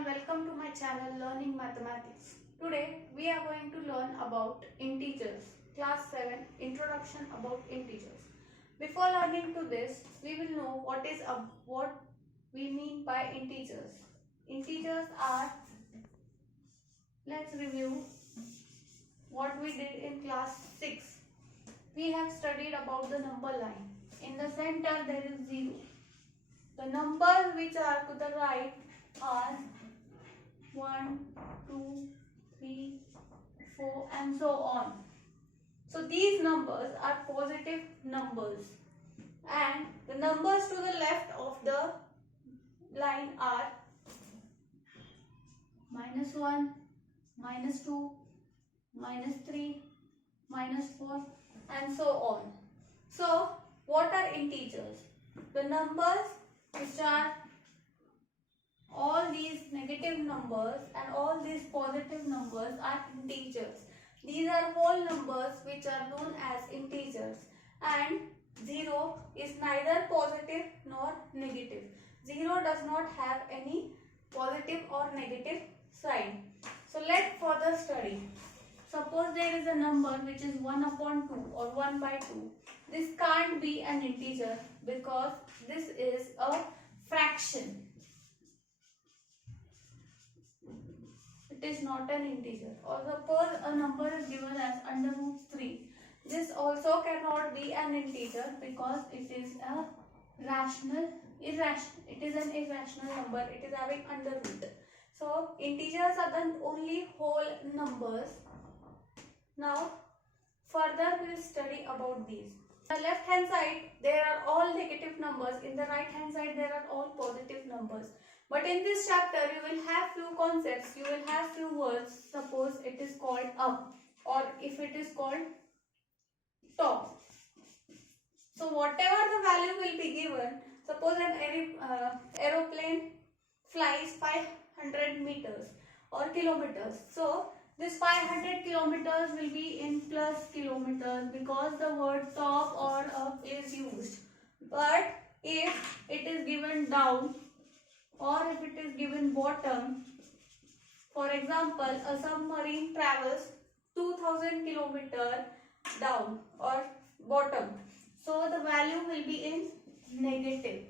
everyone, welcome to my channel Learning Mathematics. Today we are going to learn about integers. Class 7 Introduction about integers. Before learning to this, we will know what we mean by integers. Integers are, let's review what we did in class 6. We have studied about the number line. In the center there is 0. The numbers which are to the right are 1, 2, 3, 4 and so on. So these numbers are positive numbers, and the numbers to the left of the line are -1, -2, -3, -4 and so on. So what are integers? The numbers which are all these negative numbers and all these positive numbers are integers. These are whole numbers which are known as integers, and 0 is neither positive nor negative. 0 does not have any positive or negative sign. So let's further study. Suppose there is a number which is 1/2 or 1/2. This can't be an integer because this is a fraction. It is not an integer. Or suppose a number is given as √3. This also cannot be an integer because it is a it is an irrational number. It is having under root. So integers are the only whole numbers. Now further we will study about these. On the left hand side there are all negative numbers. In the right hand side there are all positive numbers. But in this chapter you will have few concepts, you will have few words. Suppose it is called up, or if it is called top. So whatever the value will be given, suppose an aeroplane flies 500 meters or kilometers. So this 500 kilometers will be in plus kilometers because the word top or up is used. But if it is given down, or if it is given bottom, for example, a submarine travels 2000 kilometers down or bottom, so the value will be in negative.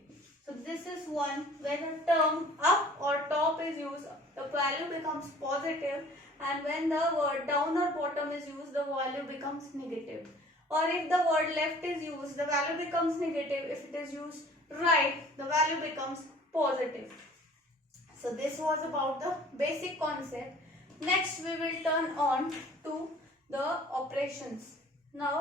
So this is one where the term up or top is used, the value becomes positive, and when the word down or bottom is used, the value becomes negative. Or if the word left is used, the value becomes negative. If it is used right, the value becomes positive. So this was about the basic concept. Next we will turn on to the operations. Now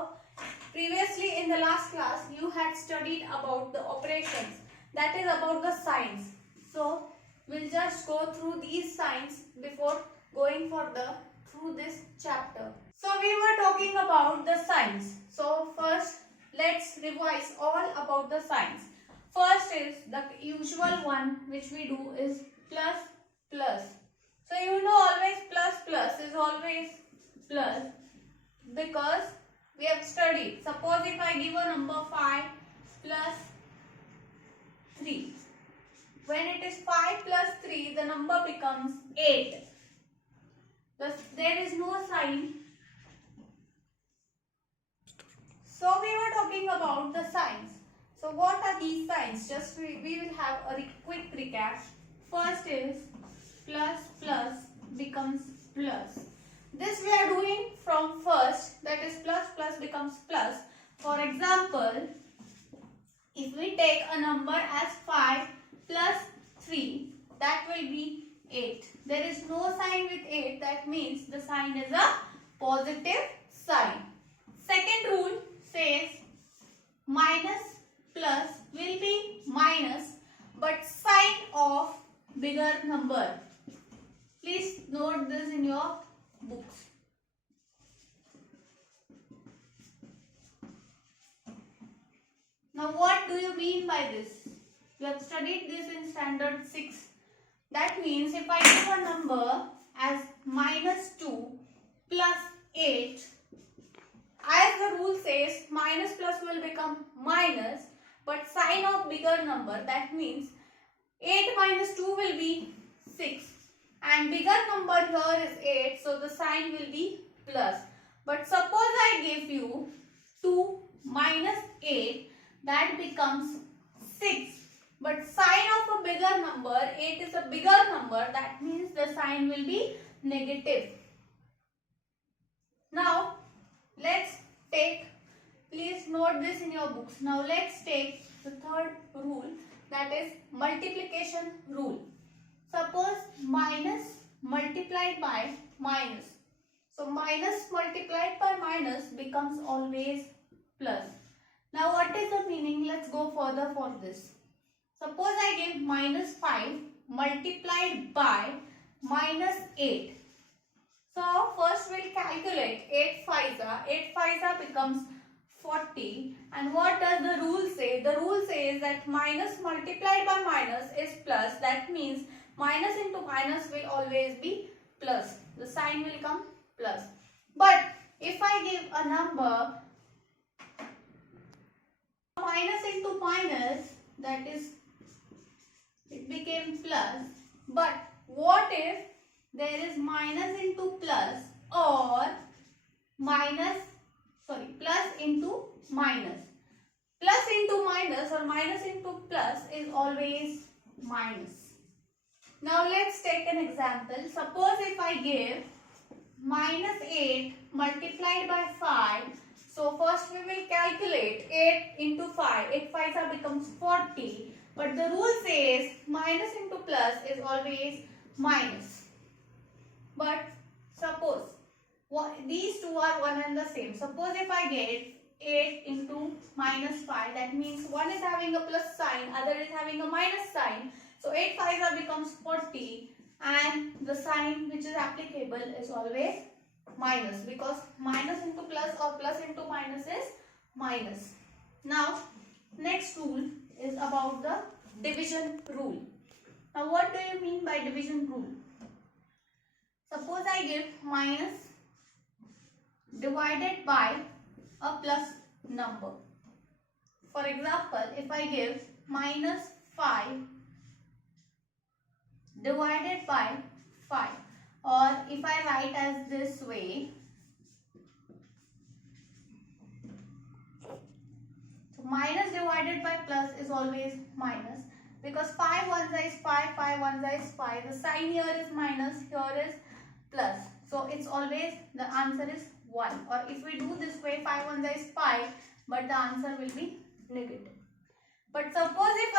previously in the last class you had studied about the operations, that is about the signs. So we'll just go through these signs before going further through this chapter. So we were talking about the signs. So first let's revise all about the signs. First is the usual one which we do is plus plus. So you know always plus is always plus because we have studied. Suppose if I give a number 5 plus 3. When it is 5 plus 3, the number becomes 8. Thus there is no sign. So we were talking about the signs. So what are these signs? Just we will have a quick recap. First is plus plus becomes plus. This we are doing from first, that is plus plus becomes plus. For example, if we take a number as 5 plus 3, that will be 8. There is no sign with 8, that means the sign is a positive sign. Second rule says minus plus will be minus but sign of bigger number. Please note this in your books. Now what do you mean by this? You have studied this in standard 6. That means if I give a number as -2 plus 8, as the rule says, minus plus will become minus, but sign of bigger number, that means 8 minus 2 will be 6. and bigger number here is 8, so the sign will be plus. But suppose I give you 2 minus 8, that becomes 6. But sign of a bigger number, 8 is a bigger number, that means the sign will be negative. Now, let's take, please note this in your books. Now, let's take the third rule, that is multiplication rule. Suppose minus multiplied by minus. So, minus multiplied by minus becomes always plus. Now, what is the meaning? Let's go further for this. Suppose I give minus 5 multiplied by minus 8. So, first we'll calculate 8 5s. 8 5s becomes 40. And what does the rule say? The rule says that minus multiplied by minus is plus. That means minus into minus will always be plus. The sign will come plus. But if I give a number minus into minus, that is, it became plus. But what if there is minus into plus or plus into minus? Plus into minus or minus into plus is always minus. Now let's take an example. Suppose if I give minus 8 multiplied by 5. So first we will calculate 8 into 5. 8 5s becomes 40. But the rule says minus into plus is always minus. But suppose these two are one and the same. Suppose if I get 8 into minus 5, that means one is having a plus sign, other is having a minus sign. So 8 5s becomes 40 and the sign which is applicable is always minus, because minus into plus or plus into minus is minus. Now next rule is about the division rule. Now what do you mean by division rule? Suppose I give minus divided by a plus number. For example, if I give minus 5 divided by 5, or if I write as this way, so minus divided by plus is always minus, because 5 1s is 5, 5 1s is 5. The sign here is minus, here is plus. So it's always, the answer is 1. Or if we do this way, 5 1s is 5, but the answer will be negative. But suppose if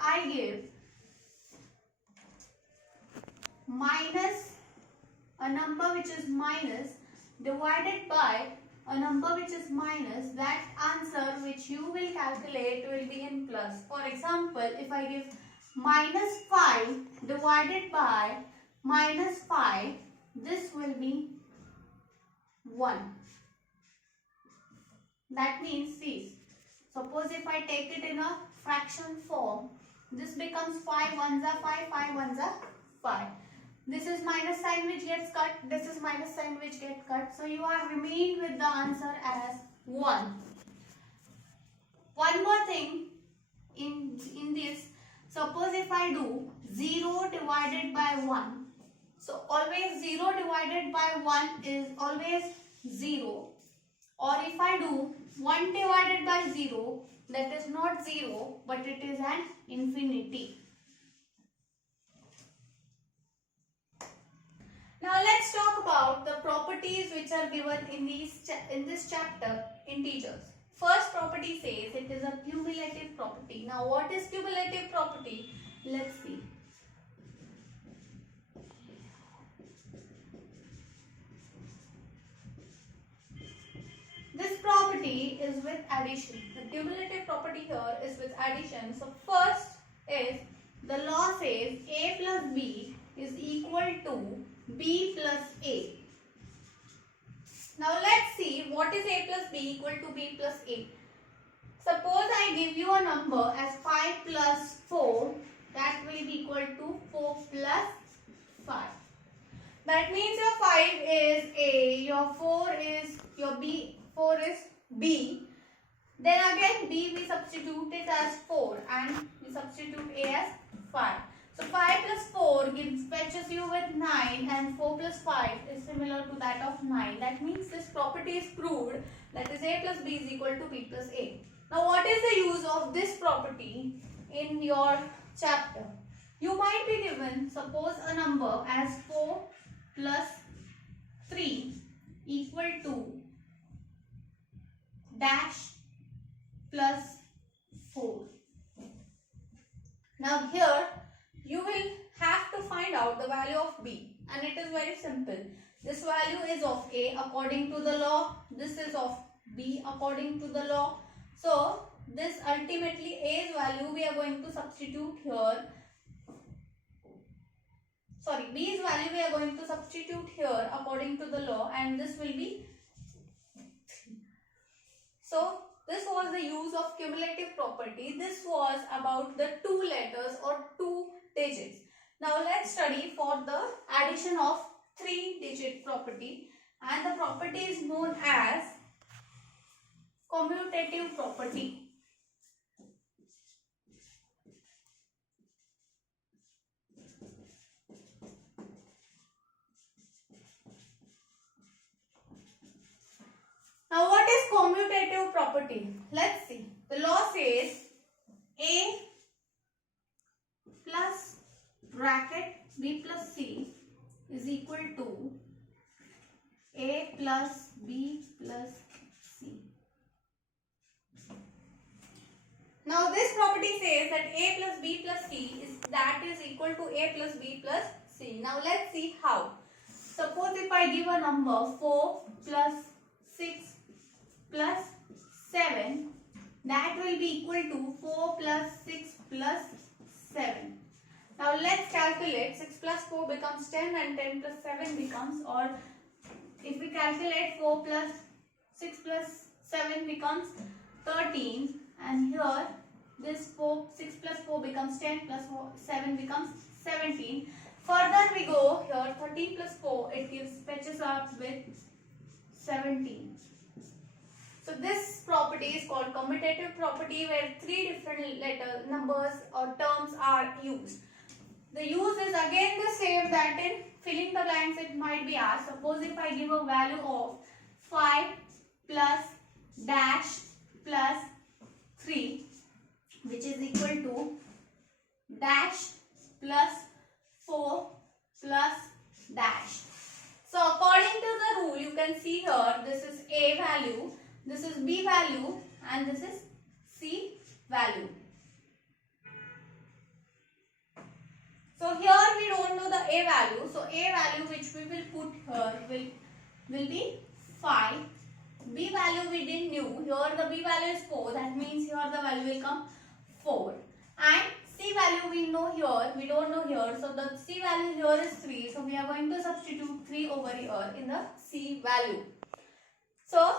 I give minus a number which is minus divided by a number which is minus, that answer which you will calculate will be in plus. For example, if I give minus 5 divided by minus 5, this will be 1. That means this. Suppose if I take it in a fraction form, this becomes 5 1s are 5, 5 1s are 5. This is minus sign which gets cut, this is minus sign which gets cut. So you are remained with the answer as 1. One more thing in this, suppose if I do 0 divided by 1. So always 0 divided by 1 is always 0. Or if I do 1 divided by 0, that is not 0, but it is an infinity. Now let's talk about the properties which are given in this chapter, integers. First property says it is a cumulative property. Now what is cumulative property? Let's see. This property is with addition. The cumulative property here is with addition. So first is, the law says a plus b is equal to b plus a. Now let's see what is a plus b equal to b plus a. Suppose I give you a number as 5 plus 4, that will be equal to 4 plus 5. That means your 5 is a, your 4 is b, Then again B we substitute it as 4 and we substitute A as 5. So 5 plus 4 fetches you with 9 and 4 plus 5 is similar to that of 9. That means this property is proved, that is A plus B is equal to B plus A. Now what is the use of this property in your chapter? You might be given, suppose a number as 4 plus 3 equal to dash plus 4. Now here you will have to find out the value of B, and it is very simple. This value is of A according to the law. This is of B according to the law. So this ultimately A's value we are going to substitute here. Sorry, B's value we are going to substitute here according to the law, and this will be 3. So this was the use of cumulative property. This was about the 2 letters or 2 digits. Now let's study for the addition of 3-digit property, and the property is known as commutative property. Now what is commutative property? Let's see. The law says A plus bracket B plus C is equal to A plus B plus C. Now this property says that A plus B plus C is equal to A plus B plus C. Now let's see how. Suppose if I give a number 4 plus 6 plus 7, that will be equal to 4 plus 6 plus 7. Now let's calculate. 6 plus 4 becomes 10 and 10 plus 7 becomes, or if we calculate 4 plus 6 plus 7 becomes 13, and here this 6 plus 4 becomes 10 plus 7 becomes 17. Further we go here, 13 plus 4 it fetches up with 17. So this property is called commutative property, where 3 different numbers or terms are used. The use is again the same that in filling the blanks it might be asked. Suppose if I give a value of 5 plus dash plus 3, which is equal to dash plus 4 plus dash. So according to the rule, you can see here, this is A value, this is B value, and this is C value. So here we don't know the A value. So A value which we will put here will be 5. B value we didn't know. Here the B value is 4. That means here the value will come 4. And C value we know here. We don't know here. So the C value here is 3. So we are going to substitute 3 over here in the C value. So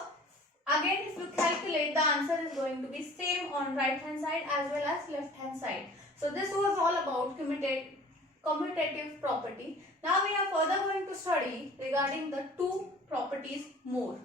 again, if you calculate, the answer is going to be same on right hand side as well as left hand side. So this was all about commutative property. Now we are further going to study regarding the 2 properties more.